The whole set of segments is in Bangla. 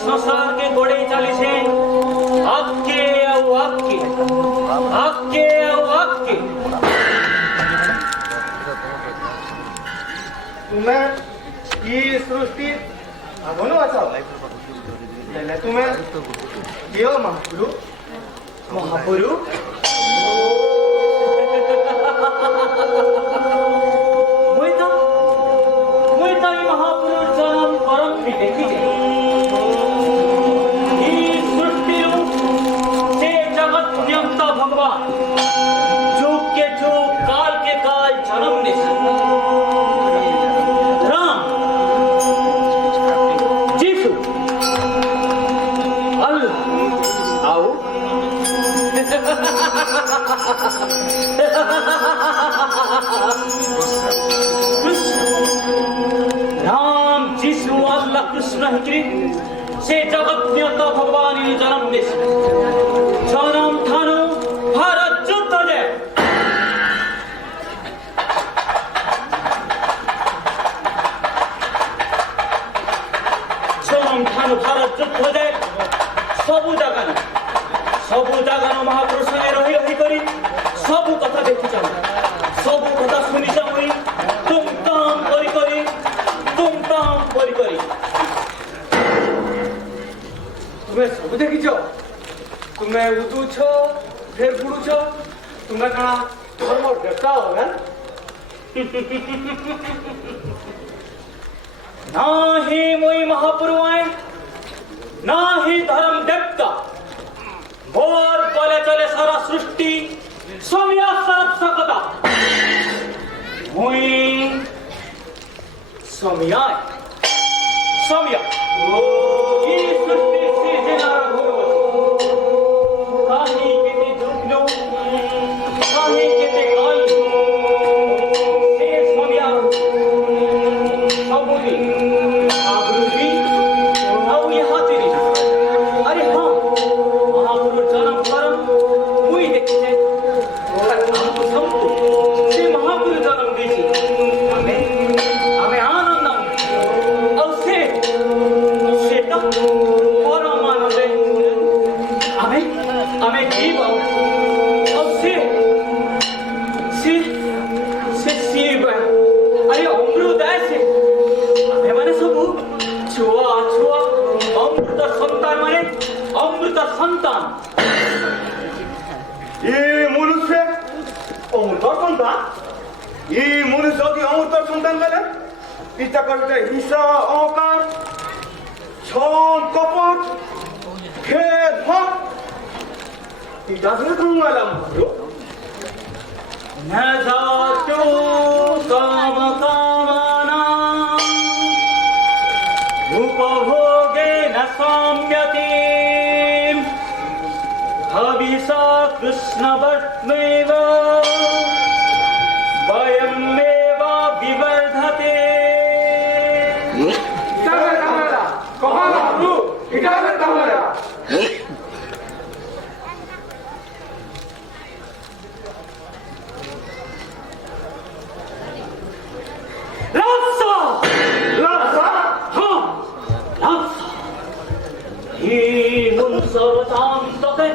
संसार के गोड़े चाली से आके आओ आके आके आओ आके तुम्हें ये सृष्टि आगोनो वाचा ले तुम्हें ये महापुरु महापुरु मुझे महापुरु जन्म परम भी देखी भगवान जुग के जुग काल के काल जन्म ने राम जीसु अल्लाह आओ राम जीसु अल्लाह कृष्ण हिजरी से जगत न्योता भगवान ने जन्म ने जन्म थानो भारत युद्ध है जन्म थानो भारत युद्ध है सबु जगह महापुरुष ने रही रही करी सबु कथा देखी जाओ सबु कथा सुनी जाओ तुम ताम करी तुम्हें सब देखी जाओ तुम्हें उदू छो फिर बुड़ू छो तुम्हें कहा धर्म देवता हो ना ना ही मुई महापुरु आए ना ही धर्म देवता बोर बोले चले सारा सृष्टि सोमिया सरब सकता मुई सोमिया सोमिया ये सृष्टि से जना काहे केते जुगनो काहे केते काल से सोमिया सबुनी आगुरी औ यहाँ तेरी अरे हाँ महापुरुष जन्म परम मुई देखते और हम तो सबको से महापुरुष जन्म दीजिए हमें आनंद और से तक परम आनंद हमें जीव अब से शिव अरे अमृत ऐसे हमें माने सब छुआ अमृत संतान माने अमृत संतान ये मनुष्य अमृत संतान ये मनुष्य की अमृत संतान गले पिता करते हिस्सा अहंकार छन कपट खेद भक्त इदासने करूंगा महापुरु न जातो काम कामना उपभोगे न साम्यति हविषा कृष्णवत्मेव वयमेव विवर्धयामः সাথে ইজাজত আমরা কহানা হলো ইজাজত আমরা লাফসা লাফা हाँ लाफसा ही मुनसर दाम तके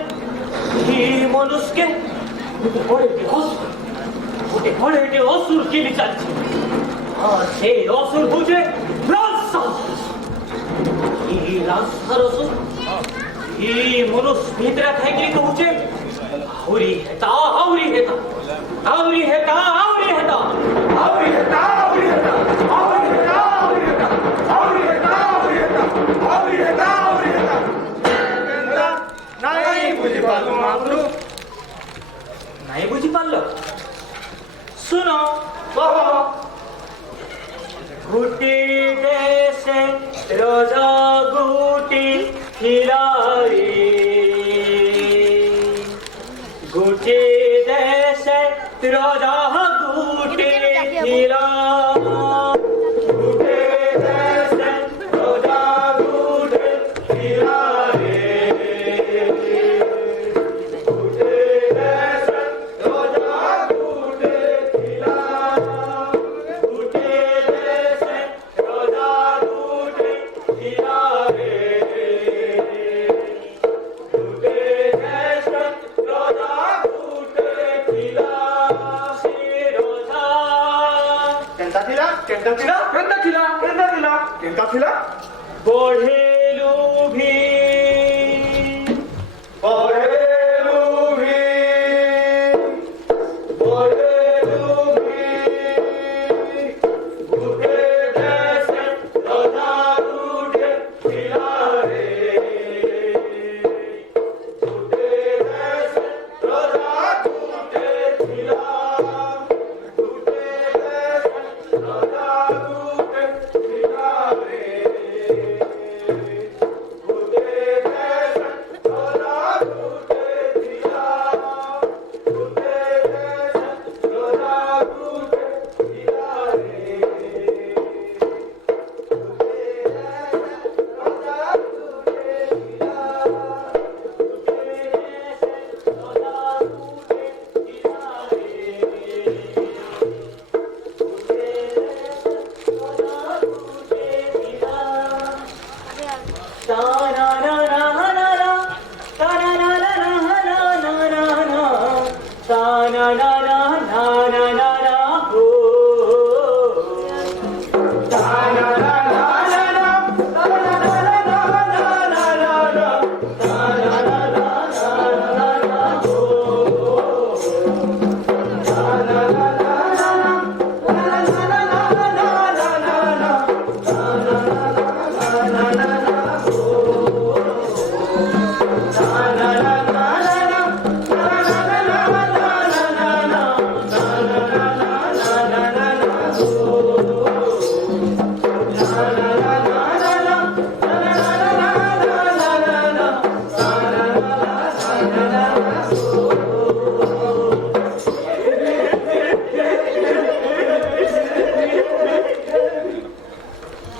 ही मनुष्य के बड़े असुर के लिए चलছে আর সেই असुर বুঝে লাফসা ही लाफसा असुर ही मनुष्य ভিতরে থেকে কହୁছে আউরি হেতা আউরি হেতা আউরি হেতা আউরি হেতা আউরি হেতা আউরি হেতা আউরি হেতা আউরি হেতা আউরি হেতা আউরি হেতা আউরি হেতা আউরি হেতা কেন্দা নাই বুঝি পালু মাগরু নাই বুঝি পারলো শুনো বাবা গুটি দেশে রোজা গুটি খিলাড়ি গুটি দেশে রোজা গুটি খিলা গুটি দেশে রোজা গুটি খিলাড়ি গুটি দেশে রোজা গুটি খিলা গুটি দেশে রোজা গুটি খিলাড়ি গুটি দেশে রোজা গুটি খিলা সে রোজা কেন্দা থিলা কেন্দা থিলা কেন্দা থিলা কেন্দা থিলা কেন্দা থিলা বঢ়েলু ভি বরেলু ভি বরেলু ভি গুটে দেশে রোজা গুটে খিলাড়ি গুটে দেশে রোজা গুটে খিলা গুটে দেশে রোজা গুটে খিলাড়ি গুটে দেশে রোজা গুটে খিলা গুটে দেশে রোজা গুটে খিলাড়ি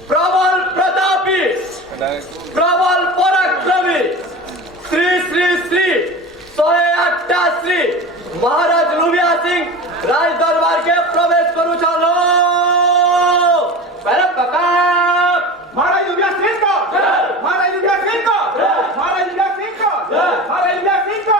প্রবল প্রতাপী প্রবল পরাক্রমী শ্রী শ্রী শ্রী 108টা শ্রী মহারাজ লুবিয়া সিং রাজ দরবারকে প্রবেশ করুছালো মহারাজ লুবিয়া সিং को মহারাজ লুবিয়া সিং को মহারাজ লুবিয়া সিং को মহারাজ লুবিয়া সিং को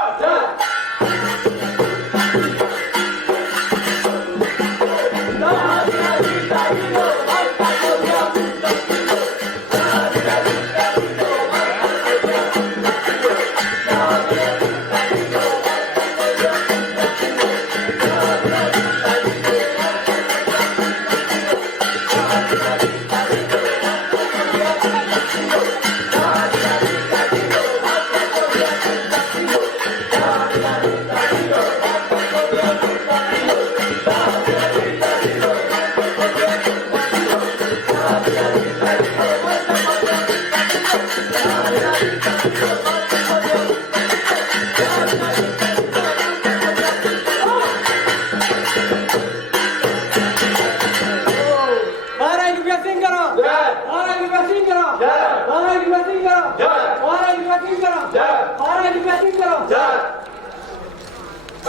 बैटिंग करो जय। महाराज बैटिंग करो जय।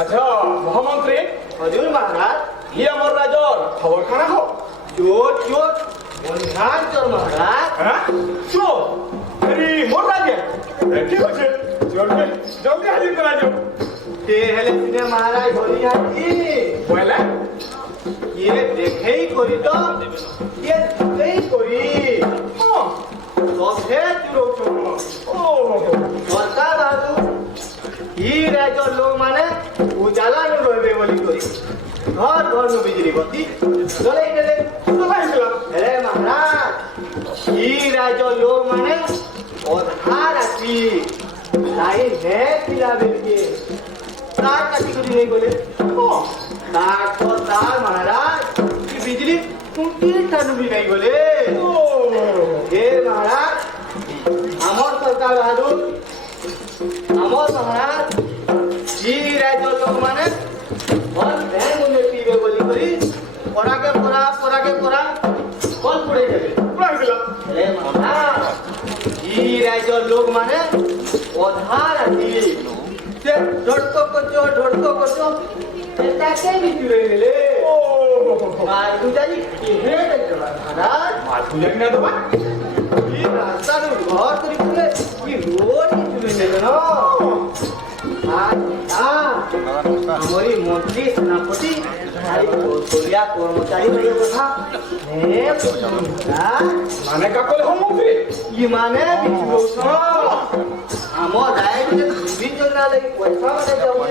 अच्छा महामंत्री हजुर महाराज ये अमर राजर खबर खाना हो चोर चोर বন্যার চোর মহারাজ হ্যাঁ চো আরে মোর রাজে কি হচ্ছে জলদি জলদি হাজির করা যাও তে হেলে সিনে মহারাজ ধরি আছি বলে ইয়ে দেখেই করি তো ইয়ে দেখেই করি ও সবে চুরো ও বলতা বাবু ই রাজ্যর লোক মানে উজালা রইবে বলি করি ঘর ঘর নু বিজলি বতি চলে গেলে ভাইছিলাম হে মহারাজ ই রাজ্যর লোক মানে অধার আছি তাই হে পিলা বেলকে তার কাটি করি নেই বলে ও তারপর তার মহারাজ কি বিজলি কুটি টানুবি নাই বলে ও হে মহারাজ আমার সরকার বাহাদুর আমার মহারাজ ই রাজ্যর লোক মানে ফল ভ্যান মনে পিবে বলি করি পরাকে পরা ফল পড়ে যাবে ভাইছিলাম হে মহারাজ ই রাজ্যর লোক মানে অধার আছি সে ঢড়ক করছো এটাকে বিচুরে গেলে ও আর দুটাই কিহে দেখতে মহারাজ মাছ বুঝাই না তো ভাই ই রাস্তার ঘর করি খুলে কি রোড বিচুরে নেবে না আমারই মন্ত্রী সেনাপতি কৌশলিয়া কর্মচারী হয়ে কথা হে মানে কাকলে হো মন্ত্রী ই মানে বিচুরৌছ আমার রায় মানে দুদিন জন্য লাগি পয়সা মানে যাবে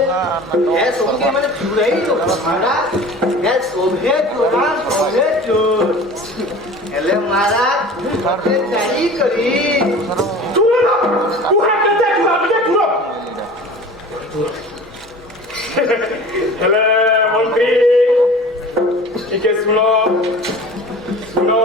হে সবকে মানে চুরাই তো মহারাজ হে সবে চোর হেলে মহারাজ ওকে চাই করি তুই না তুই হাতে তুই हेलो मंत्री ठीक है सुनो सुनो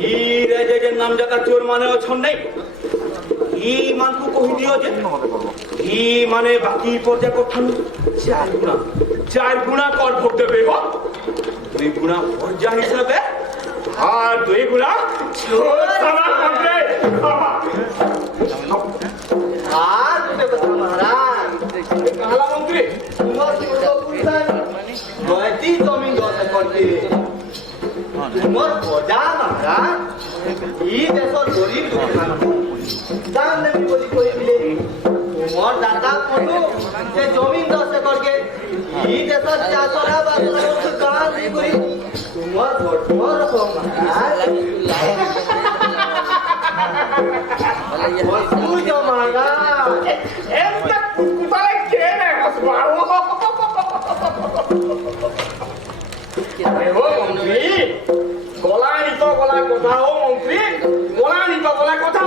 ई राजा के नाम जका चोर माने अछन नहीं ई मान को कहि दियो जे ई माने बाकी पर्जा कथन 4 गुना कर भोग देबे हो 2 गुना पर्जा हिसाबे আর 2 গুণা চোর সারা করবে আর দুটো কথা মহারাজ কালা মন্ত্রী তোমার পূর্বপুরুষান নয়টি জমি দশে করতে তোমার প্রজা মহারাজ এই দেশের গরিব দুঃখানু দাম নেবি বলি কইলে তোমার দাদা কোনো যে জমি দশে করকে এই দেশের চাষরা বাসরা গান দি করি তোমার বড় রকম মহারাজ বস্তু জমাগা এমটা কুকুতালে কে না হাসবাও আরে ও মন্ত্রী গলানি তো গলা কথা ও মন্ত্রী গলানি তো গলা কথা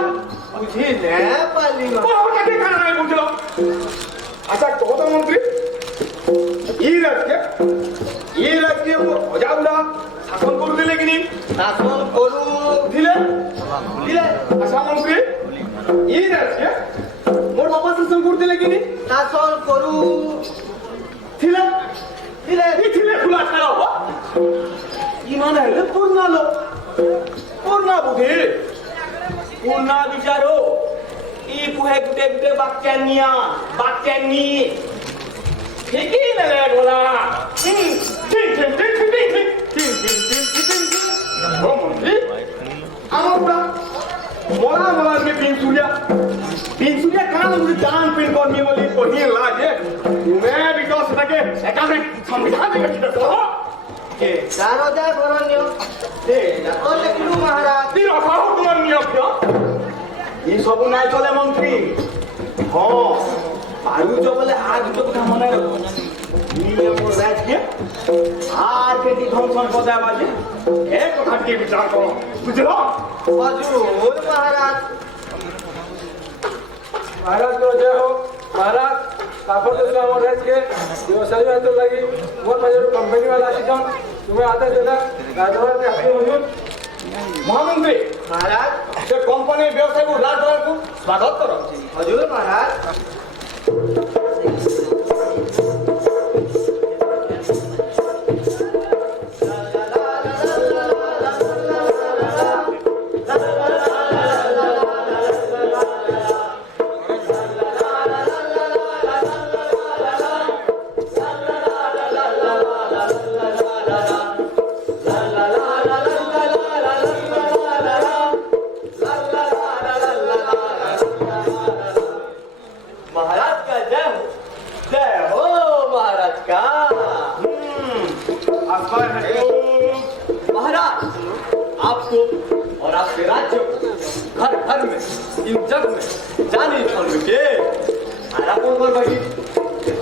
বুঝি নে পালি মা ওটাকে কানা নাই বুঝলো আচ্ছা কত মন্ত্রী এই রাজ্যে অজাউলা শাসন করে দিলে কিনি শাসন করু দিলে দিলে আচ্ছা মন্ত্রী এই রাজ্যে মোর বাবা শাসন করে দিলে কিনি শাসন করু দিলে দিলে এই ছিলে খোলা ছাড়া হো ইমান হলে পূর্ণালো পূর্ণা বুদ্ধি পূর্ণা বিচারো ই কুহে গুটে গুটে বাচ্চানি ঠিকই লাগে বলা ও মন্ত্রী আমার পুরা মরা কে পিনসুরিয়া কান মুঝে দান পিন করনি বলি কহি লাগে তুমি বিকাশ থাকে একামে সংবিধান দিকে তো কে দারোদা বরণ্য দে নকল লিখলু মহারাজ তুই রখাও তোমার নিয়ম এই সব নাই চলে মন্ত্রী হ্যাঁ পারুচ বলে আর দুটো কথা মনে রাখো নিয়ম রাজকে আর কেটি ধ্বংসন পদা বাজে এ কথা কি বিচার করো বুঝলো হজুর মহারাজ महाराज को जय हो महाराज काफर से हमारे के व्यवसायी है तो लगी बहुत मजे कंपनी वाला सिस्टम तुम्हें आता देना राजवाड़ा के अपने हुजूर মহামন্ত্রী মহারাজ সে কোম্পানির ব্যবসায়ী রাজবাড়াকে স্বাগত করো হজুর মহারাজ महाराज, आपको और आपके राज्य को घर घर में, इन जग में जाने छोड़ के हमारा कौन पर भाई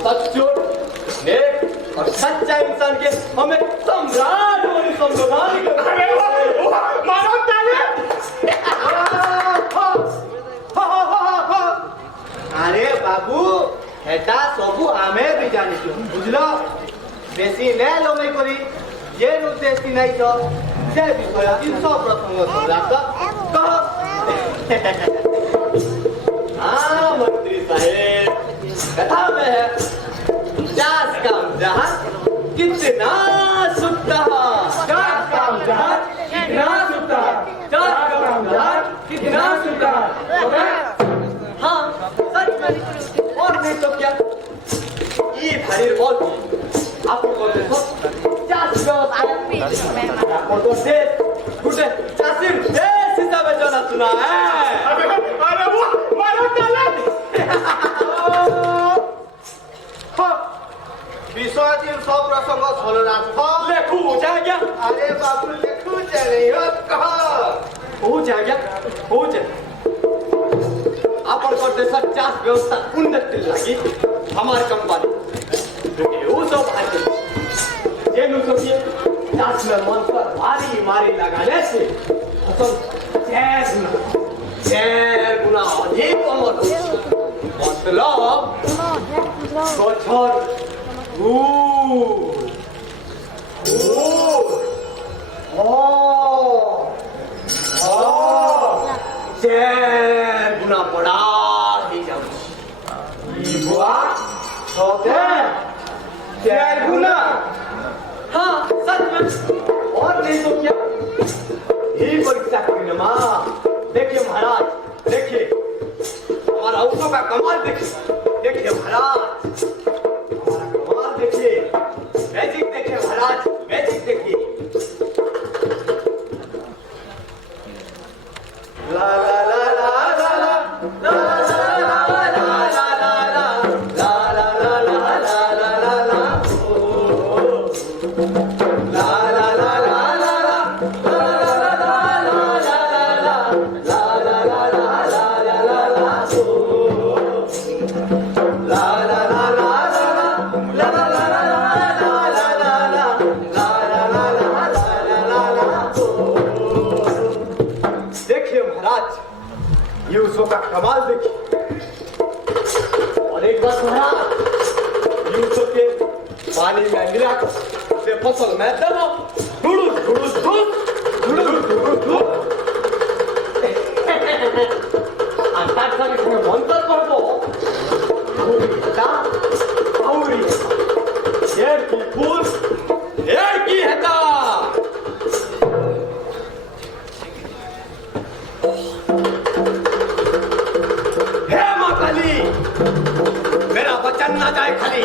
सच्चो, नेक और सच्चा इंसान के हमें सम्राट और सम्राट मारो ताले। अरे बाबू हेटा सबू आमे भी जानी बुझलो बेसी ने लोमे करी जे उद्देश्य नहीं तो से विषय 300 प्रसंग सम्राट कह। हाँ मंत्री साहेब, कथा में है 50 काम जहाज कितना सुता, 50 काम जहाज कितना सुता, 50 काम जहाज कितना सुता। हाँ सच में, और नहीं तो क्या ये भारी बहुत आपको देखो 50 आपको तो से गुटे 40 देश हिसाब से ना सुना है। अरे वो मारो ताले। विषय 300 प्रसंग चल रहा लेखू जा गया। अरे बाबू देखो चले हो कहा हो जा गया, हो जा। अपन को देश 50 व्यवस्था उन्नति लगी हमारे कंपनी वो सब आते ये नु सोचिए 50 में मन पर भारी मारी लगाने से फसल 6 गुना अधिक अमर मतलब बछर गुना बड़ा ही जाऊँ बुआ सोते 4 गुना। हाँ सच में, और नहीं तो क्या यही परीक्षा करने माँ। देखिए महाराज, देखिए हमारा उसों का कमाल देखिए, देखिए महाराज हमारा कमाल देखिए, मैजिक देखिए महाराज, मैजिक देखिए। ला ला ला ला ला ला ला यूसुफ का कमाल देखिए। और एक बात महाराज, यूसुफ के पानी में गिरा से फसल में दबो धुड़ुस धुड़ुस धुड़ुस धुड़ुस धुड़ुस धुड़ुस अंतर का इसमें मंत्र पढ़ दो औरी शेर की फूल शेर की हता। मेरा वचन ना जाए खाली,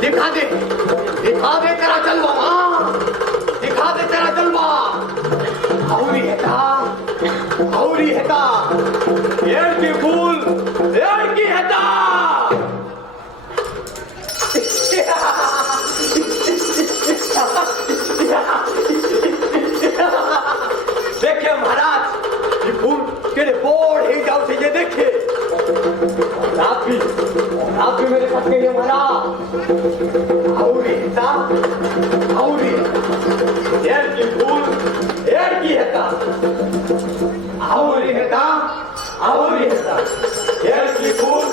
दिखा दे तेरा जलवा, हाँ दिखा दे तेरा जलवा। औरी हेता येर की फूल येर की हेता। देखिए महाराज ये फूल केड़े बोर्ड ही जाओ से ये देखिए। आप भी मेरे साथ कहिए महाराज। औरी येर की फूल येर की हेता। औरी हेता येर की फूल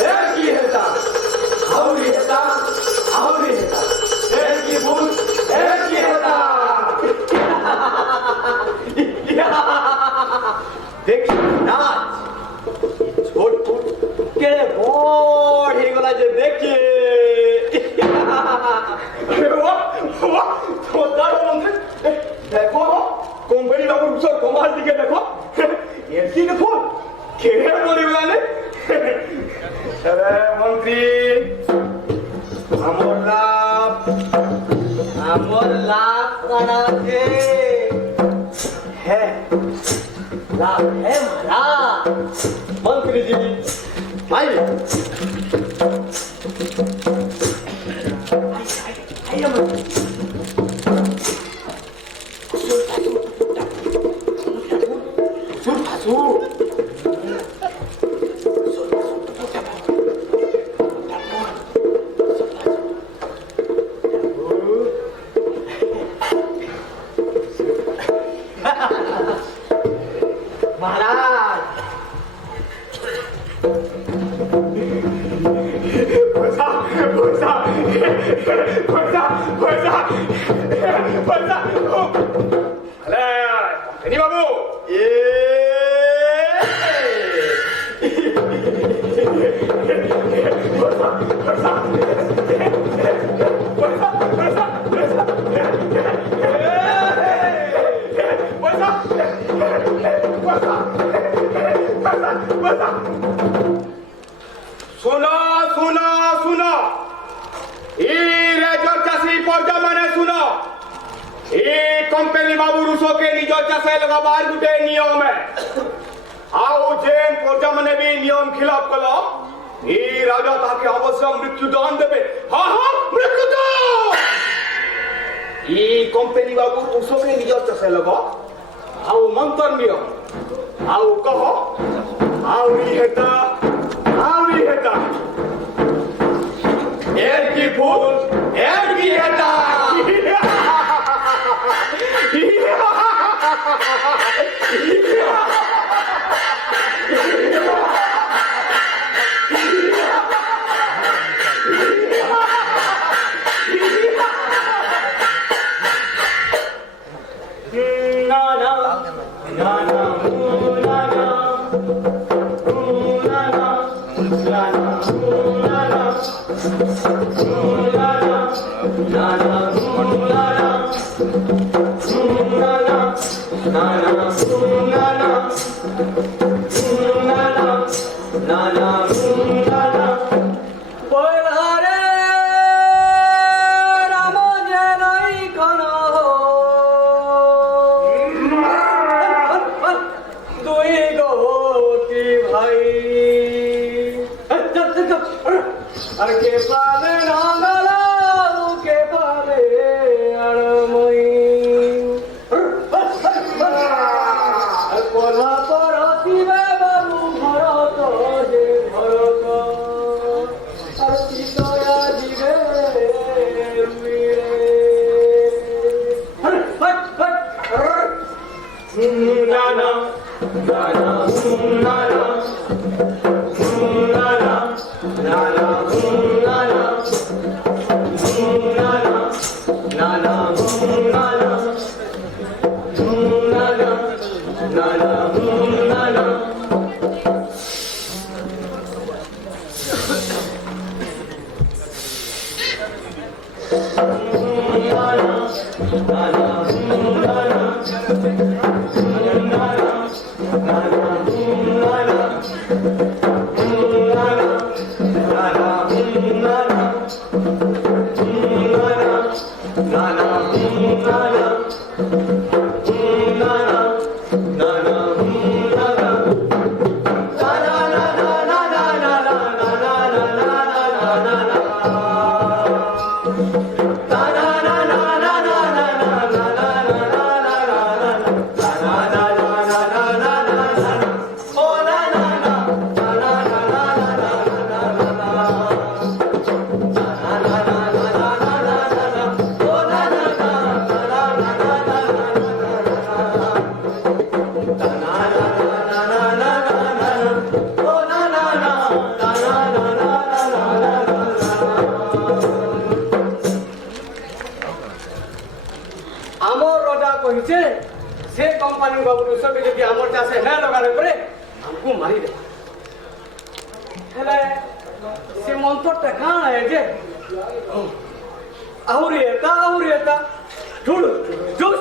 येर की हेता। औरी हेता येर की फूल येर की हेता। देखिए नाच छोट के बोर्ड ही गला जे देखिए। वाह तो दारो मंत्री देखो कंपनी बाबू उसर कमाल दिखे देखो ये सी देखो केड़े बोली वाले। अरे मंत्री हमर लाभ करा के है लाभ है महाराज। मंत्री जी आइए आइए मंत्री ini babu. सुनो सुनो सुनो रेजर चाषी पर्जा माने सुनो कंपनी बाबू रुसो के निजर चाषे लगाबार गुटे नियम है आओ जेन पर्जा माने भी नियम खिलाफ कलो राजा ताके अवश्य मृत्युदंड देबे हाँ हाँ मृत्युदंड कंपनी बाबू रुसो के निजर चाषे लगा आओ मंत्र नियम आओ कहो आवरी हेता एक की फूल एक की हेता से कंपनी बाबू सब जदि हमर चासे न लगाले परे हमको मारी दे हेले से मंत्रटा कान है जे आउरिएता ठुडु जुस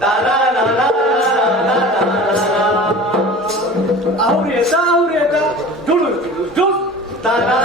दाना ना ना आउरिएता ठुडु जुस दाना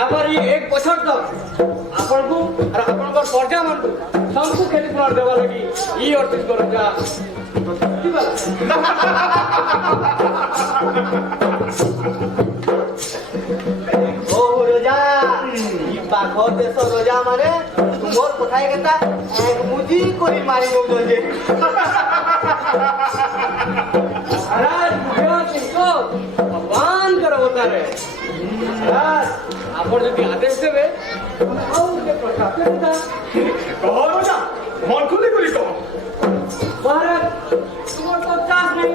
आवर ये एक बछर तक आपन को और आपन को पर्जा मन को सबको खेती पुनर देवा लगी ई 38 को राजा ओ रोजा ई पाखो देश रोजा माने तुमोर पठाए केता एक मुजी कोरी मारी गो जे अरे दुनिया सिंको भगवान करो होता रे यार आपन যদি आदेश देबे आओ के प्रताप करता कहो ना मन खुली खुली कहो महाराज तुम्हार तो चास नहीं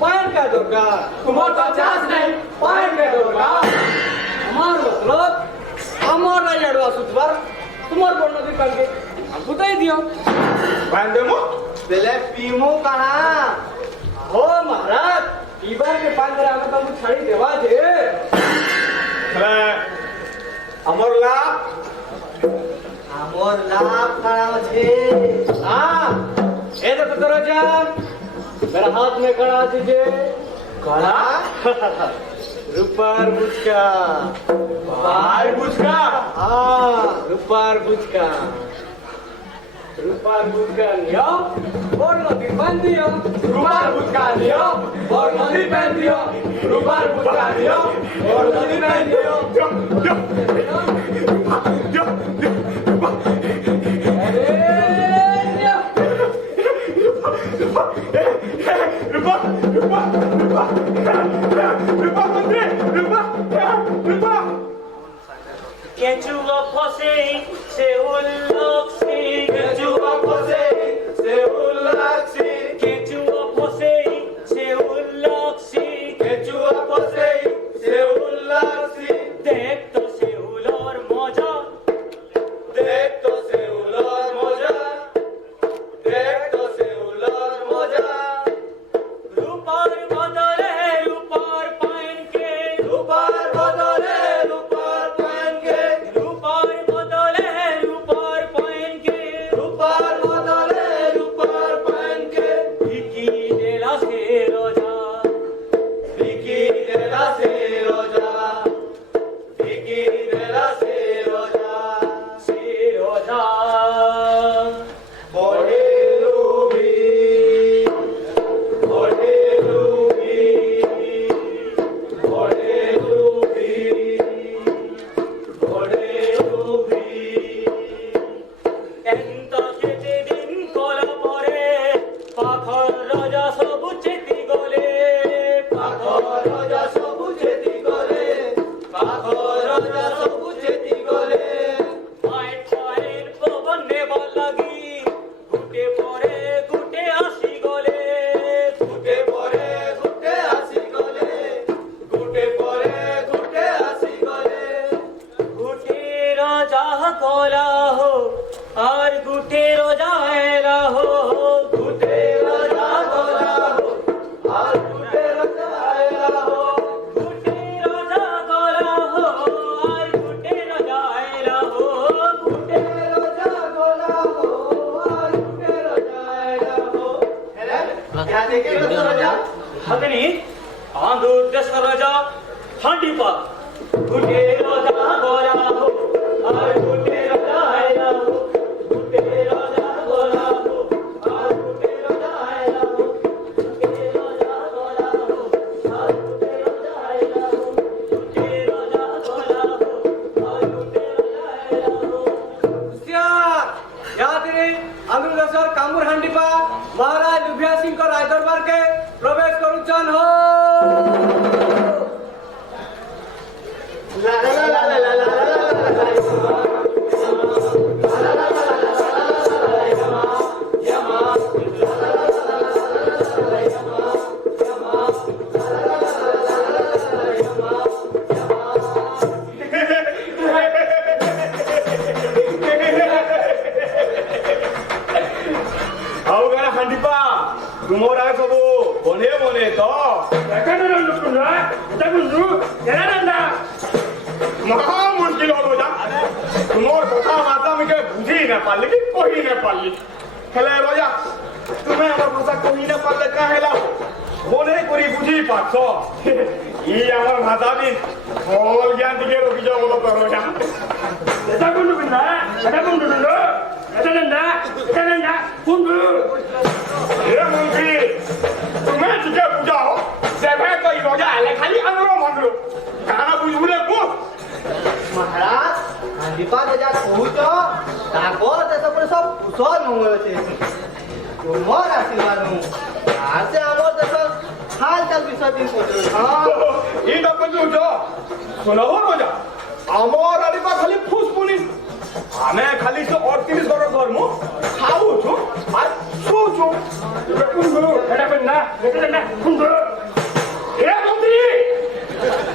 पायर का दरकार तुम्हार तो चास नहीं पायर का दरकार हमार मतलब हमार रायडवा सुतवर तुम्हार बोल नदी करके हमको दे दियो बांधे मो बेले पीमो कहां हो महाराज पीबार के 15 हमें तुम छाड़ी देवा दे अमर लाभ खड़ा छे हां ए देखो तो राजा मेरा हाथ में कड़ा दीजिए कड़ा रुपार बुचका बाहर बुझका हाँ रुपार बुचका लियो बोल नदी बांध दियो रुपार बुझका लियो बोल नदी बांध दियो रुपार बुझका लियो बोल नदी बांध दियो अरे लियो Ketua posei seulaksi Ketua posei seulaksi Ketua posei seulaksi Ketua posei seulaksi দেখ তো সেউলোর মজা দেখ তো সেউলার মজা দেখ তো সেউলার মজা রূপার বদলে রূপার পাইনকে রূপার বদলে রূপার পানকে রূপার বদলে রূপার পাইনকে রূপার বদলে রূপার পানকে বিকি দেলা সে রোজা বিকি দেলা সে রোজা বিকি দেলা সে রোজা সে রোজা বড়ে লুবি বড়ে লুবি বড়ে লুবি বড়ে লুবি এন্ত খেতে দিন কলা পরে পাখর রাজা সব চেতি গলে পাখর রাজা সবু চেতি গলে পাখর রাজা সবু চেতি গলে মায়ের ছায়ের পবন নেবার লাগি ঘুটে পরে ঘুটে আসি গলে গুটে পরে গুটে আসি গলে গুটে পরে গুটে আসি গলে ঘুটে রাজা গলা হো আর ঘুটে রাজা এলা হো গুটে রাজা গলা হো আর গুটে রাজা আয়লা হো ঘুটে রাজা গলা হো আর ঘুটে রাজা এলা হো গুটে রাজা গলা হো আর গুটে রাজা আয়লা হো হেরে ইয়া দেখে তো রাজা হাতনি আঙ্গুর দেশ রাজা হাঁডিপা ঘুটে রাজা গলা হো আর ঘুটে রাজা এলা হো ঘুটে রাজা গলা হো আর ঘুটে রাজা এলা হো ঘুটে রাজা গলা হো আর ঘুটে রাজা এলা হো ঘুটে রাজা গলা হো আর ঘুটে রাজা এলা হো याद रे अंग्रेजर कामुर हंडीपा महाराज लुभिया सिंह को राय दरबार के प्रवेश करुचन हो ला ला ला ला ला ला आओगा हंडीपा तुमोरा सबू बने बने तो महा मुश्किल हो जा तुमोर कथा माता में के बुझी न पाले कि कोई न पाली हेले रोजा तुम्हें हमर भाषा कोई न पाले का हेला बने करी बुझी पाछो ई हमर भाषा भी সকল জ্ঞান দিকে অভিযোগ হলো করো না এটা কোন না এটা কোন না এটা না কোন এ মন্ত্রী তুমি দিকে বুঝাও সেবে কই রোজা এলে খালি আনলো মন্ডলো কানা বুঝুলে কো महाराज हांडीपा जा कहूच ताको देश पर सब कुशल मंगल छे तुमर आशीर्वाद आज से हमर देश हाल चाल विषय दिन पहुंचल हां ই তো বুঝছো শোনো রোজা আমার আলিপা খালি ফুসফুনি আমি খালি সে 38 বড় ধর্ম খাওছো আর শুছো এটা কোন এটা না কোন এ মন্ত্রী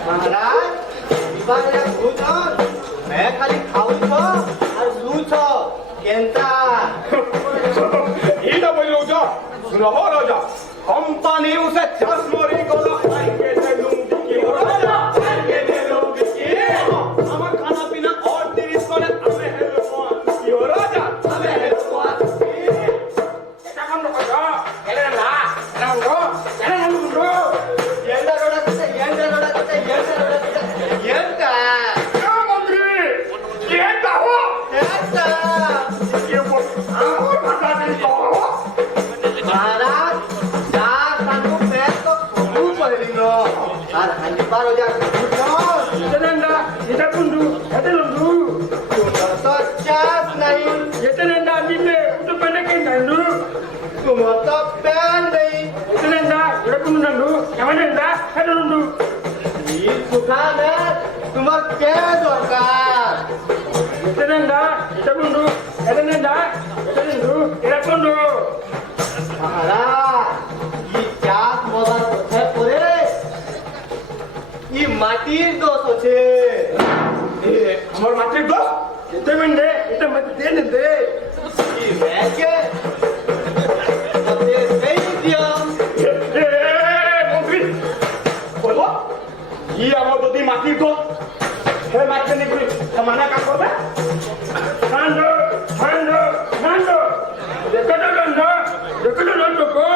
महाराज हांडीपा जा कहूच मैं खाली खाऊछ और सुछ केंता ই তো বুঝছো শোনো রোজা कंपनी उसे चश्मोरी गोला खाई के दे लूंगी की रोजा खाई के दे लूंगी की আমার খানা পিনা और 30 করে আমি হেলবো কি রোজা আমি হেলবো এটা কোন কথা এটা না येंडा रोडा कते येंडा रोडा कते येंडा এ মন্ত্রী কি এটা হো येंडा কি বল আমার ভাষা দিই তো महाराज जा तानु पेट तो खूब पहलिनो और हांडीपा रोजा कहूच এটা কোন এটা লন্ডু तुमर तो चास नहीं এটা না দিলে উঠে পেনে কে নানু तुमर तो पैन नहीं এটা কোন নানু কেমন এটা এটা লন্ডু ये सुखा में तुमर के दरकार এটা কোন এটা লন্ডু এটা কোন महाराज ये चास मोबाइल कोथे परे ये माटीर दोष होछे আমার মাটির দোষ এটা মেন্ডে এটা মতে দেন দে ये मैके अपने सही दिया এ মন্ত্রী বলবো ই আমার যদি মাটির দোষ হে মাটি নিগুলি সমানা কাজ করবে নান্ডো দেখো লন্ডু কো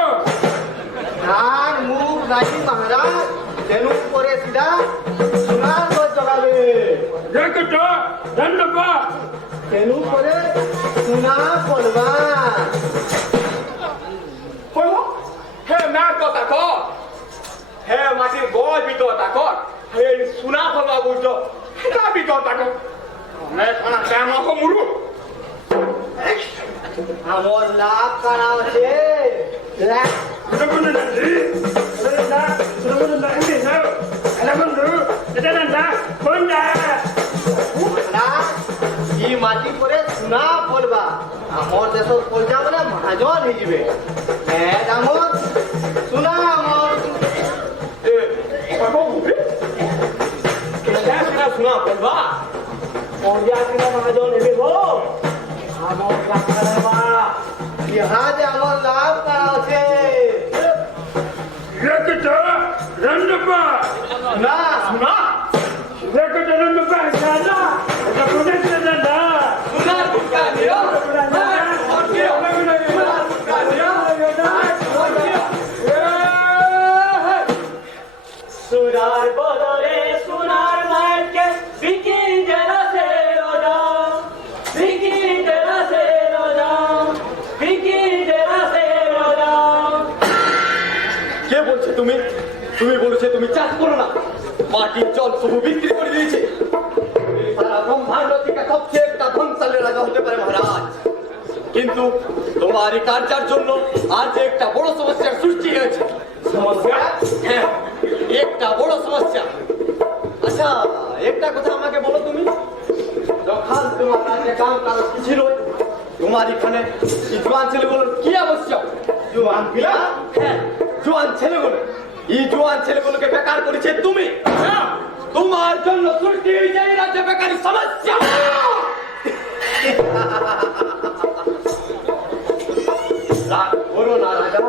धान मुख नाही महाराज तेनु परे सीधा सुनार को जगावे দেখো লন্ডু কো तेनु परे सुना पड़वा বলবো হে ম্যাট কথা কর হে মাটির গজ ভিতর তাকর হে সোনা ফলবা বুঝছো এটা ভিতর তাকর আমি খানা কেমন কো মুরু हमर लाभ कराव छे এটা কোন নান্ডি এটা লন্ডু এটা না কোনটা महाराज ई माटी परे सुना पड़वा हमर देश प्रजा माने महाजन हि जिवे ए दामर सुना हमर এ কথা বুঝে কেডা কেডা শোনা বলবা ওয়া কেডা মহাজন এবে গো আমার কাছাড়া यहाँ जे हमर लाभ कराव छे দেখো লন্ডু কো ना শোনা দেখো লন্ডু কো জানা এটা কোন না শোনা বুকা দিও सुनार बदले सुनार मार्के बिकी जरा से रोजा बिकी जरा से रोजा बिकी जरा से रोजा কে বলছে তুমি তুমি বলেছে তুমি চাষ করো না মাটির জল সবু বিক্রি করে দিয়েছে सारा ब्रह्मांड থেকে সবচেয়ে একটা ধনশালী রাজা হতে পারে মহারাজ কিন্তু তোমার এই কার্যের জন্য আজ একটা বড় সমস্যার সৃষ্টি হয়েছে সমস্যা হ্যাঁ একটা বড় সমস্যা আচ্ছা একটা কথা আমাকে বলো তুমি যখন তোমার কাছে কাম কাজ ছিল তোমার এখানে এই জোয়ান ছেলেগুলোর কি আবশ্যক জোয়ান পিলা হ্যাঁ জোয়ান ছেলেগুলো এই জোয়ান ছেলেগুলোকে বেকার করেছে তুমি তোমার জন্য সৃষ্টি হয়েছে এই রাজ্যে বেকারি সমস্যা রাগ করো না রাজা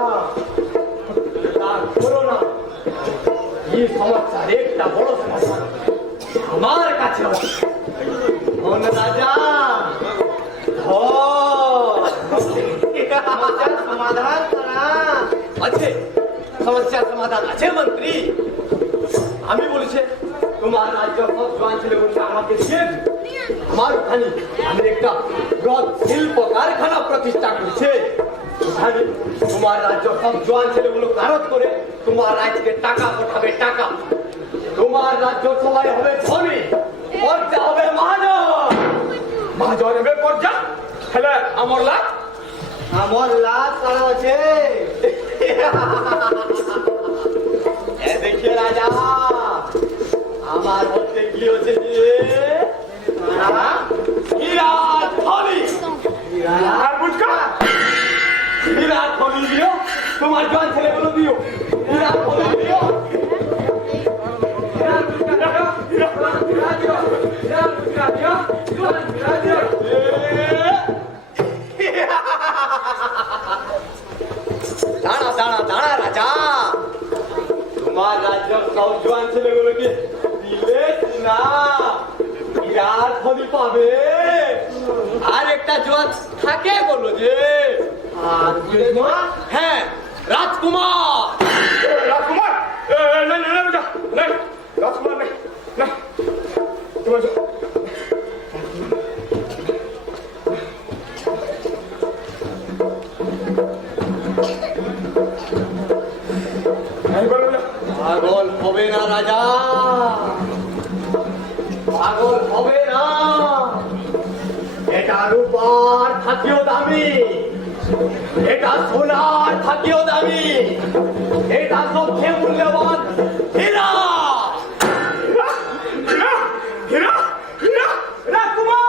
রাগ করো না এই সমস্যার একটা বড় সমস্যা আমার কাছে আছে। কোন রাজা हो समस्या समाधान करा আছে সমস্যার সমাধান আছে মন্ত্রী আমি বলেছি তোমার রাজ্য সব জোয়ান ছেলেগুলোকে আমাকে দিয়ে দিও। আমার ওখানে আমি একটা বৃহৎ শিল্প কারখানা প্রতিষ্ঠা করছে। ওখানে তোমার রাজ্য সব জোয়ান ছেলেগুলো কারত করে তোমার রাজ্যকে টাকা পাঠাবে, টাকা। তোমার রাজ্য সবাই হবে ধনী, পর্যা হবে মহাজন। মহাজন হবে পর্যা, হেলে আমার লাভ আমার লাভ তারা আছে। এ দেখে রাজা, আমার হচ্ছে কি হচ্ছে যে বিরাট ধনী। আর বুঝকা বিরাট ধনী দিও, তোমার জোয়ান ছেলেগুলো দিও। বিরাট ধনী দিও। দাঁড়া দাঁড়া দাঁড়া রাজা, তোমার রাজ্য সব জোয়ান ছেলেগুলোকে দিলে না বিরাট ধনী পাবে। আর একটা জোয়ান থাকে বললো যে আর হ্যাঁ রাজকুমার। রাজকুমার না না না বেটা না রাজকুমার না না তোমার পাগল হবে না রাজা, পাগল হবে না। এটা রূপার থাকিও দামি, এটা সোনার থাকিও দামি, এটা সবচেয়ে মূল্যবান হীরা। হীরা হীরা হীরা রাজকুমার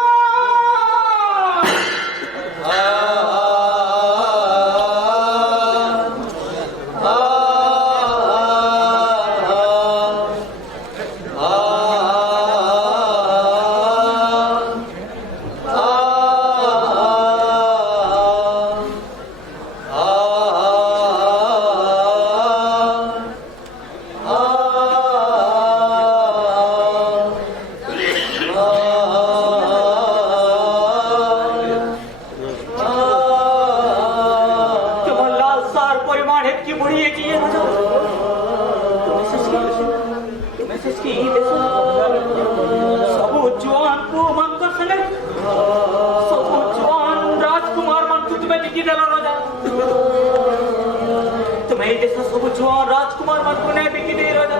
राजकुमार मन को नहीं बिकी दे राजा।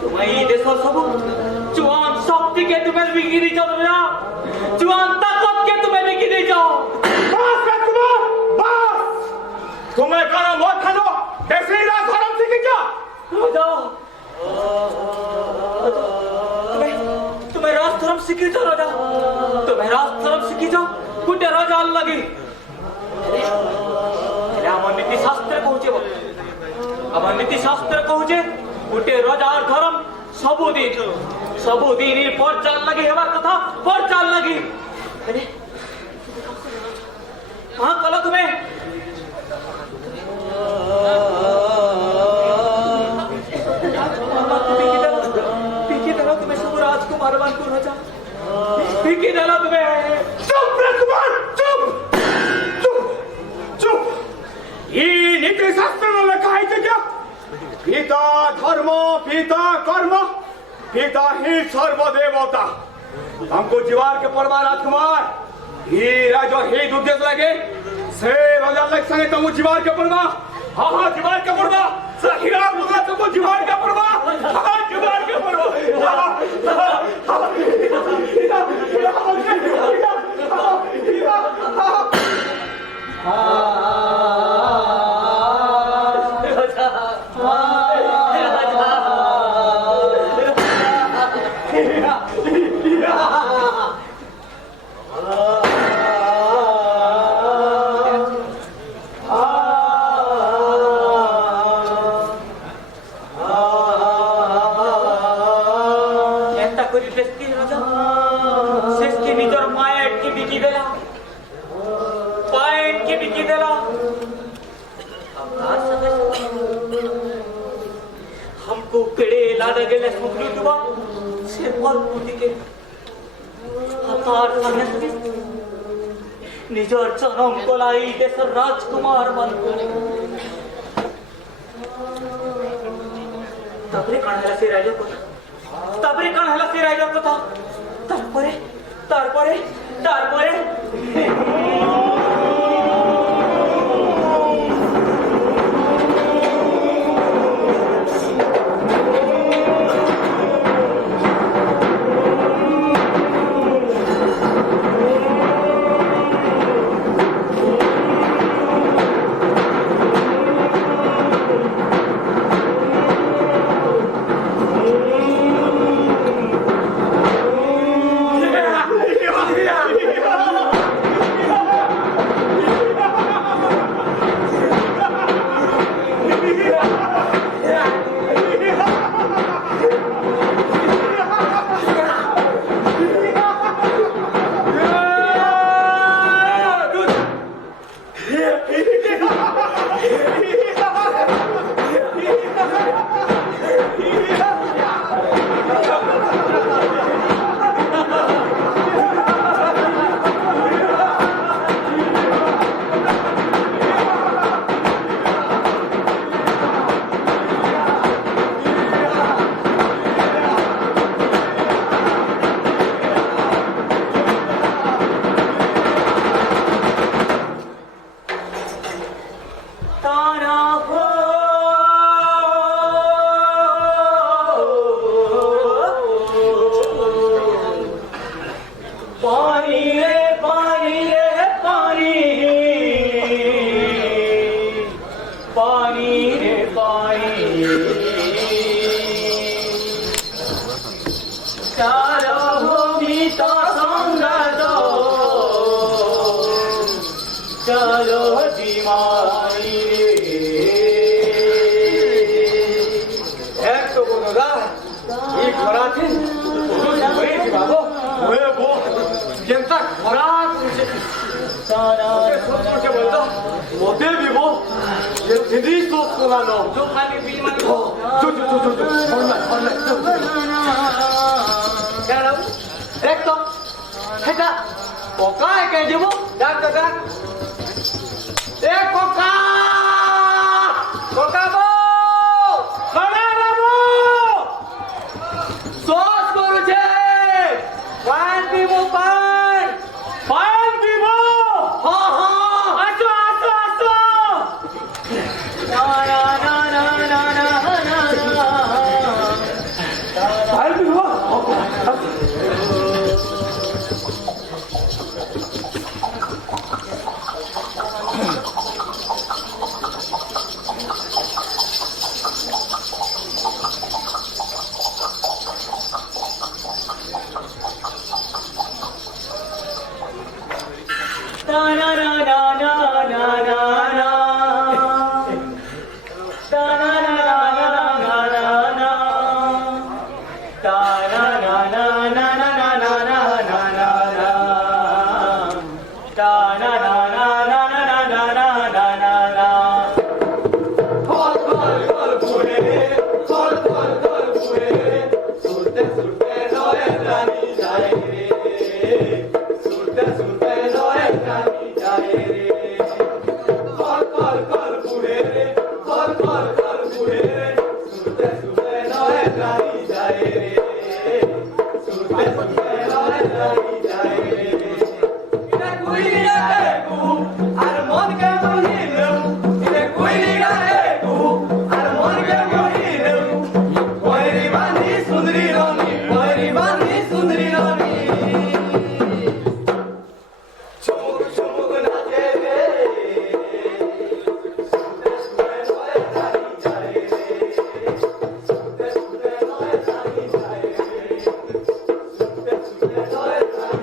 तुम्हें देश सब जुआन शक्ति के तुम्हें बिकी दी जाओ राजा, जुआन ताकत के तुम्हें बिकी दी जाओ। बस राजकुमार बस, तुम्हें करो मत खानो, ऐसे ही राजधर्म सीख जा राजा। तुम्हें राजधर्म सीखी जाओ राजा, तुम्हें राजधर्म सीखी जाओ। कुटे राजा अल्लाह की আমার নীতি শাস্ত্রে কହୁছে, আমার নীতি শাস্ত্রে কହୁছে গোটে রাজার ধর্ম ସବୁଦିନ ପର୍ଚାଲ ଲାଗି ହେବାର କଥା, ପର୍ଚାଲ ଲାଗି। କଣ କଲ ତୁମେ? ବିକି ଦେଲ ତୁମେ ସବୁ ରାଜକୁମାର ମାନଙ୍କୁ ରାଜା, ବିକି ଦେଲ ତୁମେ। चुप राजकुमार चुप चुप चुप, ये नीति शास्त्र में लिखा है क्या? पिता धर्म पिता कर्म पिता ही सर्वदेवता। हमको जीवार के परमा राजकुमार ही राजो ही उद्देश्य लगे से राजा लग संगे तुम जीवार के परमा। हाँ हाँ जीवार के परमा सखीरा मुगा तुमको जीवार के परमा। हाँ जीवार के परमा। हमको पेड़े लादा गेले सुखली दुबा से पर पुटी के हतार संगे संगे निजर चरम कोलाई देशर राजकुमार मन ତାପରେ କଣ ହେଲା ସେ ରାଇଜର କଥା ତାପରେ କଣ ହେଲା ସେ ରାଇଜର କଥା ତାପରେ ତାପରେ ତାପରେ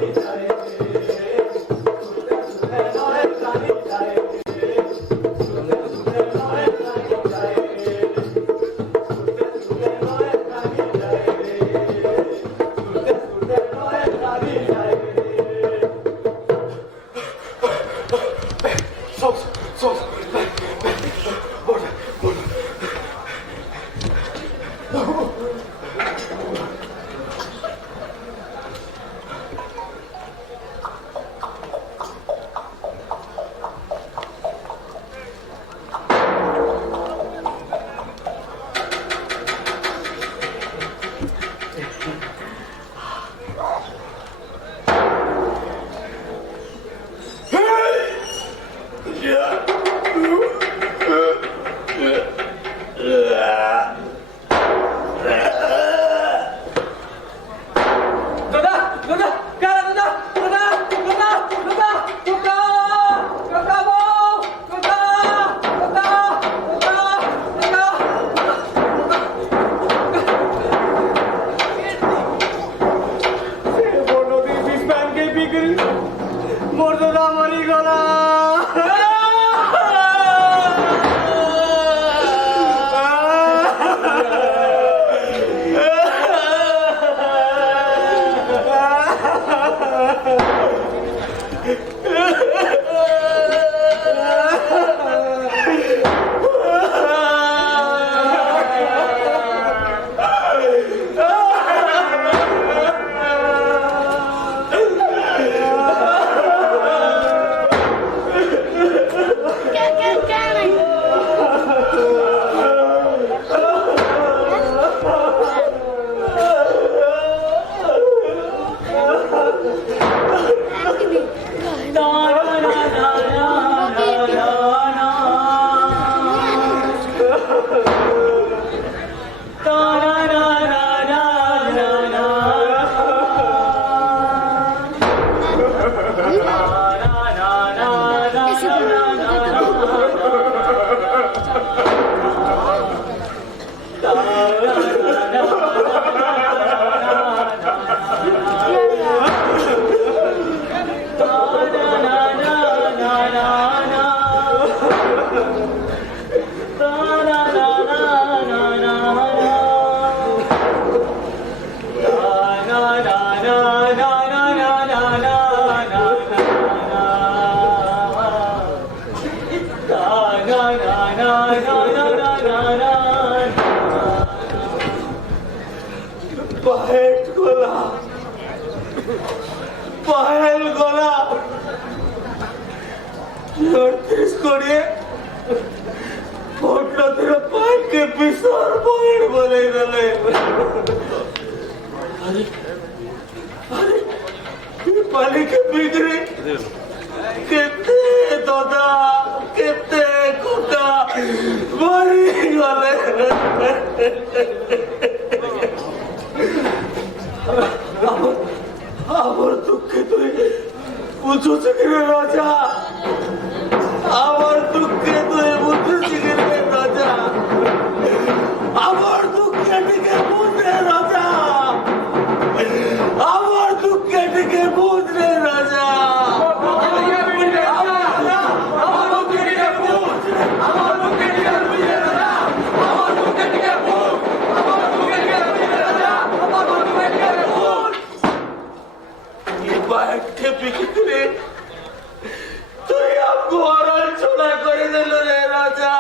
Sorry. বিক্রি মর্যাদা মরি গলা পায়েল গলা 38 করে ফোটলো তেরা পাইকে বিসর বইর বলে গেলে আরে আরে পালি के बिगड़े कितने दादा कितने कुत्ता मरी गले আমার দুঃখে তুই বুঝছিস কি রে রাজা আমার দুঃখে তুই বুঝছিস কি রে রাজা আমার দুঃখে থেকে বুঝ রে রাজা আমার দুঃখে থেকে বুঝ রে রাজা তুই আমको हरण छोड़ा করে দিল রে রাজা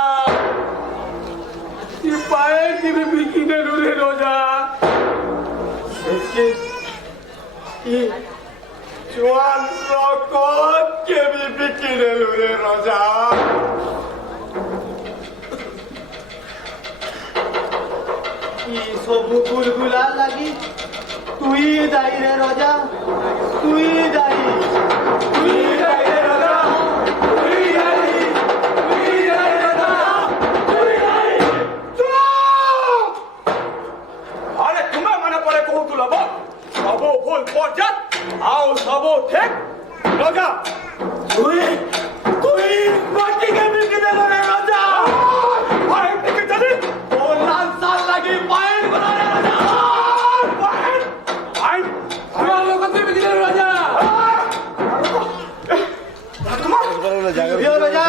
তুই পায়ে কি বিকি দিল রে রাজা ये জোয়ান রকত কে বিকি দিল রে রাজা ये सब गुलगुला लगी তুই দাই রে রাজা তুই দাই রে রাজা তুই দাই রে রাজা তুই দাই আরে তুমি মনে পড়ে কৌতুল হব সব ভুল পর্যাত আও সব ঠিক রাজা তুই তুই মাটিকে বিকে দিল রে রাজা পায়ে থেকে চলে ও লাল সাল লাগি পায়ের গলা রে রাজা পায়ে আই আমার লোক তুই বিকে দিল রাজা ইয়ে রাজা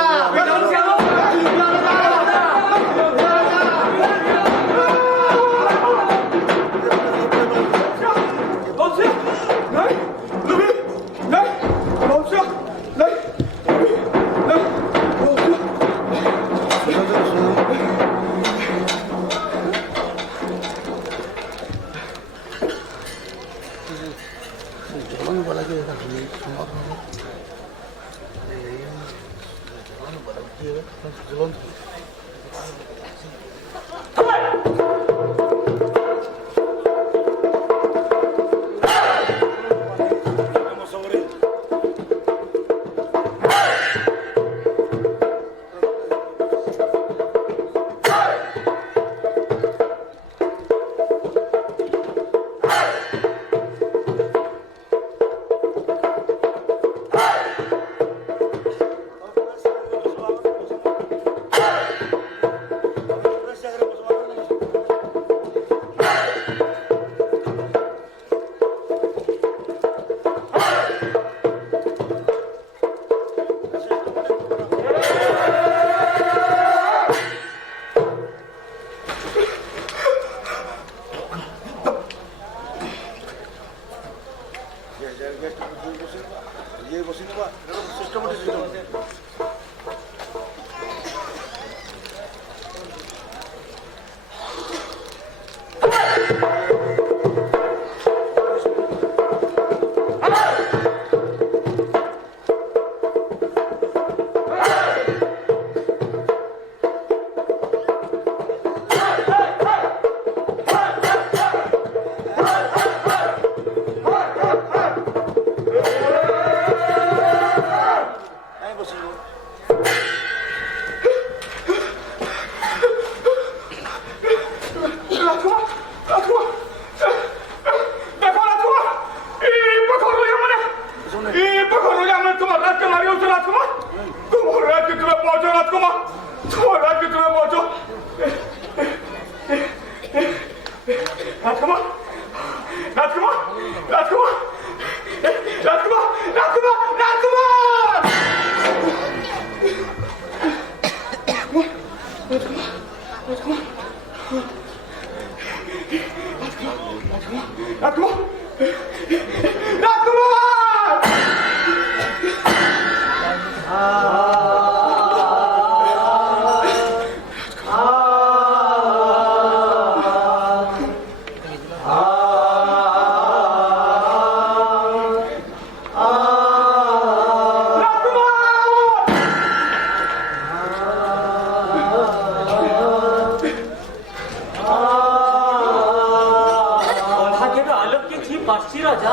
राजा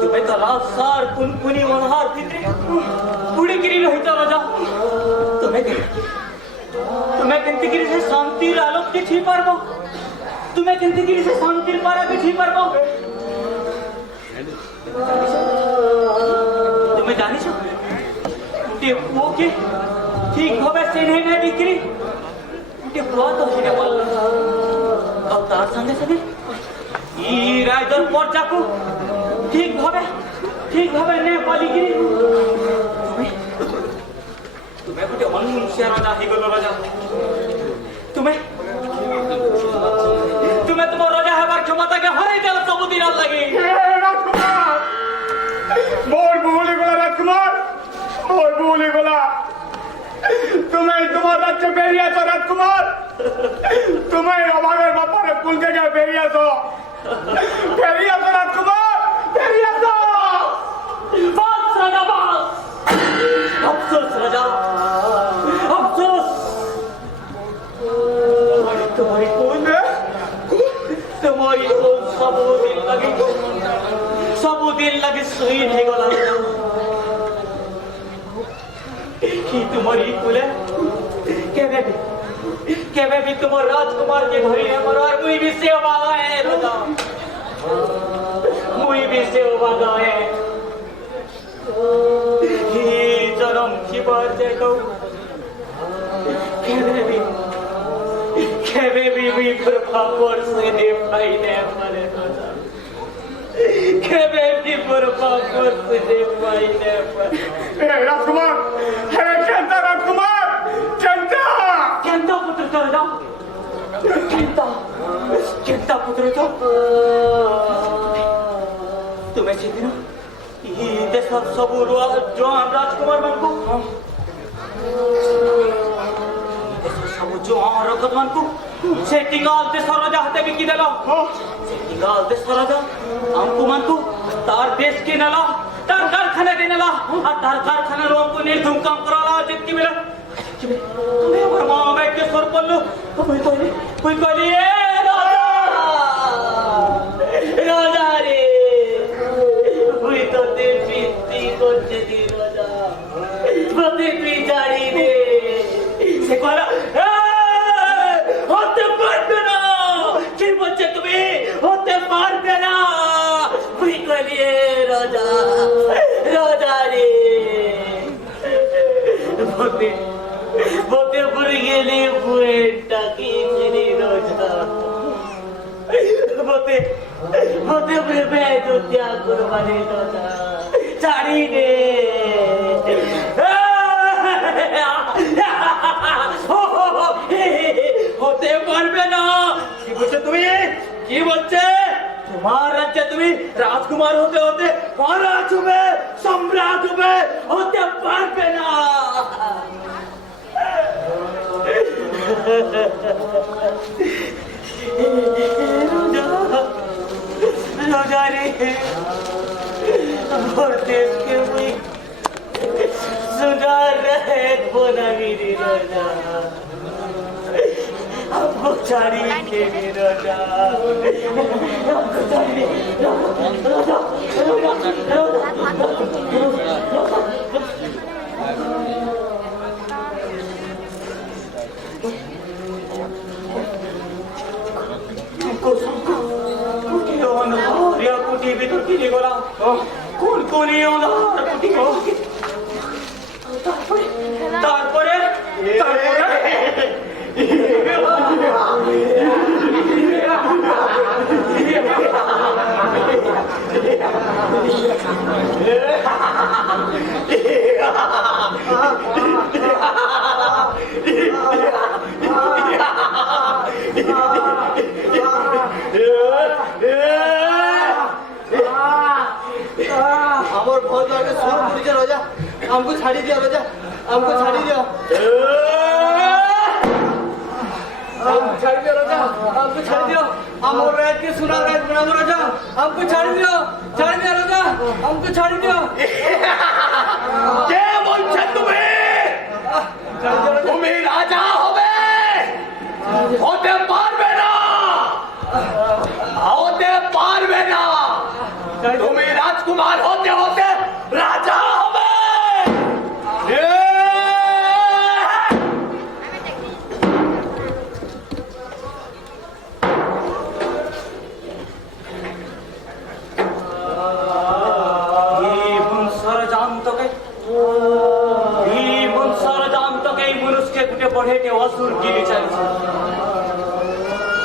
तुम्हें तो सार कुनकुनी मनोहर भितरे उड़ी गिरी रहित राजा तुम्हें केंती गिरी से शांति आलोक के छी पारबो तुम्हें केंती गिरी से शांति पारा के छी पारबो तुम्हें जानिस उटे पुओ के ठीक भावे से नहीं बिक्री उटे पुआ तो हिने पारलो और तार संगे संगे ई रायदर पर्जा को ठीक भावे ने पालिगिरी तुम्हें गोटे अनुष्य राजा ही गलो राजा तुम्हें तुम राजा हमार क्षमता के हरे देल सब दिन लगी राजकुमार मोर भूली गला राजकुमार मोर भूली गला तुम्हें तुम्हार राज्य बेरिया तो राजकुमार तुम्हें अभागर बापा ने कुल के क्या बेरिया तो राजकुमार बेरिया तो बस राजा बस अफसोस राजा अफसोस तुम्हारी कौन सब दिन लगे शहीद है गला तुम्हारी कुले केवे भी तुम राजकुमार के भरी है मरार मुई भी सेवा है राजा मुई भी सेवा है ही जन्म की बार देखो केवे भी कृपा पर से दे भाई ने हमारे राजा केवे भी कृपा पर से दे भाई ने राजकुमार राजकुमार केंता पुत्र तो राजा केंता पुत्र तो तुम्हें चिंता ये देश सब जवान राजकुमार मन को सब जवान रगत मन को से टिंगाल देश राजा हाथे बिकी देला से टिंगाल देश राजा हमको मन को तार देश के नला तार कारखाना के नला और तार कारखाना रो को निर्धुम काम कराला जितकी मिला तुम्हें और मां बैठ के स्वर पल्लू कोई कोई राजा रे हुई तो ते पीती कोचे दी राजा बते पिटाड़ी दे से कोला होते पार ना फिर बच्चे तुम्हें होते पार ना हुई कोलिए राजा रे बोते बुरी गेले बुएटा की मेरी राजा बोते बुरे बेदो त्याग कुर्बानी राजा चारी दे होते पारबे ना कि बुझे কি বলছে তোমার রাজ্যে তুমি রাজকুমার হতে হতে মহারাজ হবে সম্রাট হবে হতে পারবে না राजा रे और देश के भी सुधार रहे बोला मेरी राजा हमको चाहिए मेरी राजा हमको चाहिए राजा कुटी भी तो किने गोला कौन कौन ही होना कुटी को तारपरे আমার ভয় লাগে সর পুলিশে রাজা हमको ছাড়ি দিও রাজা हमको ছাড়ি দিও हमको ছাড়ি দিও রাজা हमको ছাড়ি দিও আমার রাত के सुना रात बना राजा हमको ছাড়ি দিও রাজা हमको ছাড়ি দিও কে বলছেন তুমি তুমি রাজা হবে হতে পারবে না হতে পারবে না তুমি রাজকুমার হতে হতে রাজা হবে पढ़े के असुर की विचार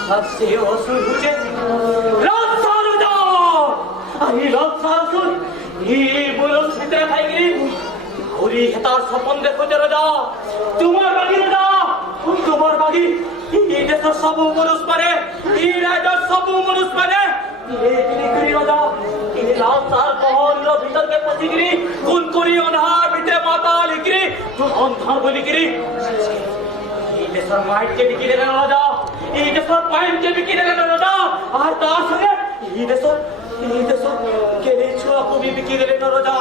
सबसे असुर मुझे लक्षार जाओ अरे लक्षार ये बोलो सीधे खाएगी पूरी हितार सपन देखो जरा जाओ तुम्हार बागी ये जैसा सब मनुष्य परे ये राजा सब मनुष्य परे ये करी हो जाओ ये लक्षार कौन लो भीतर के पसीगिरी कौन कोरी अनहार भीतर माता लिखरी अंधार बोली गिरी माइट के बिकी देना राजा पाइन के बिकी देना राजा और तार संगे केले छुआ को भी बिकी देना राजा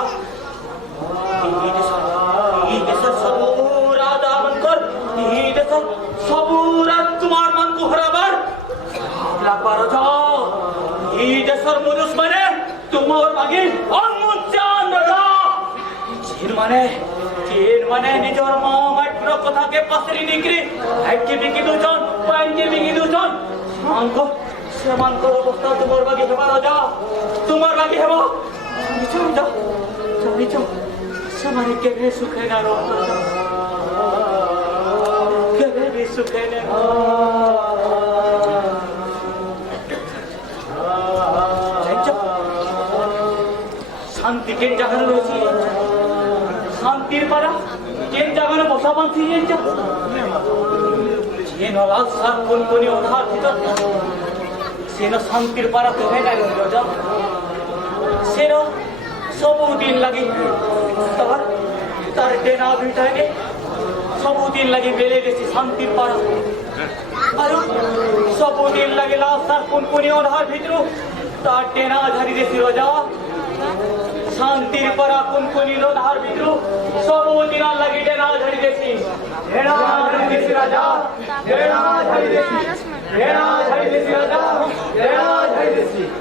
सबूरा दामन कर सबूरा तुम्हार मन को हराबर लापा राजा मनुष्य बने तुम्हार बागी अनुचान राजा माने निजर माँ माइट्र कथा के पासरी निकरी हाइट के बिकी दुचन पाइन के बिकी दुचन सेमान को अवस्था तुम्हार बागी हेबा राजा तुम्हार बागी हेबा निचो समाने के भी सुखे ना रो के भी सुखे ना शांति के जगह रोजी शांतिर पारा केन जगह बसा बांधी येंचा ये नलाल सात कोनी उधार भीतर सेना शांतिर पारा तो है ना राजा सेना सब दिन लगी तार देना बिठाएंगे सब दिन लगी बेले जैसे शांतिर पारा अरे सब दिन लगे लाल सात कोनी उधार भीतर तार देना धरी जैसे राजा शांतिर परा कुनकुनी लोधार बिद्रु सब दिना लगी डेना धरी देसी डेना धरी देसी राजा डेना धरी देसी राजा डेना धरी देसी राजा डेना धरी देसी राजा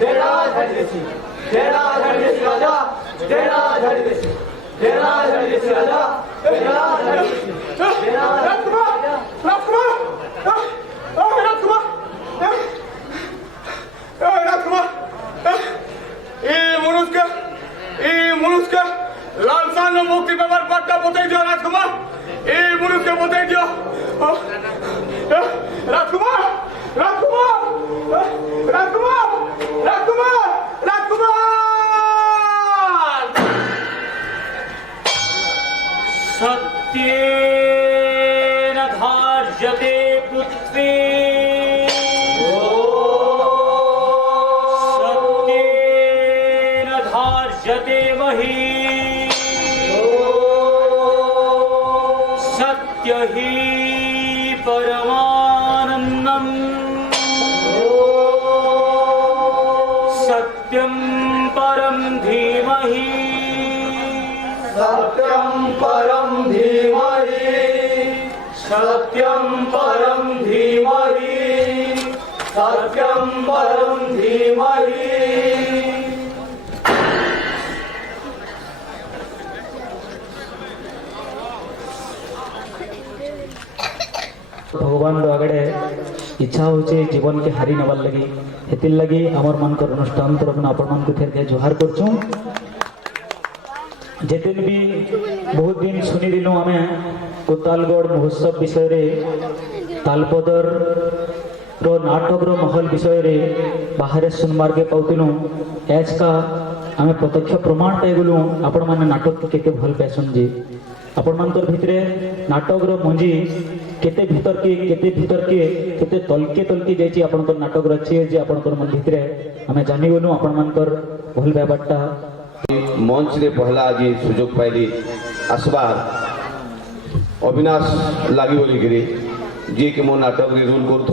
डेना धरी देसी राजा राजकुमार मनुष्य लालसा न मुक्ति पेपर पट्टा बताई दियो राजकुमार मनुष्य बताई दियो धीमहि सत्य ही परमानन्दम् सत्यं परं धीमहि सत्यं परं धीमहि सत्यं परं धीमहि सत्यं परं धीमहि भगवान आगड़े इच्छा होचे जीवन के हारी नबार लगी हेतिर लगी आमर मानकर अनुष्ठान तरफ आपण मान को फेर के जोहार करछू जेदिन भी बहुत दिन सुनी दिनु आमे कोतालगढ़ महोत्सव विषय रे तालपदर रो नाटक रो महल विषय रे बाहर सुनमार के पाउतिनु एज का आमे प्रत्यक्ष प्रमाण पाई गलु आपण माने नाटक के केते भल पैसन जे आपण मानकर भितरे नाटक रो मंजी केते भीतर के केते तलके जाइछि आपनकर नाटक रछि जे आपनकर मन भितरे हमें जानि गनु आपण मानकर भल व्यवहारटा मंच रे पहला आज सुजोग पाइली आसबार अविनाश लागी बोली जे कि मो नाटक रे रोल कर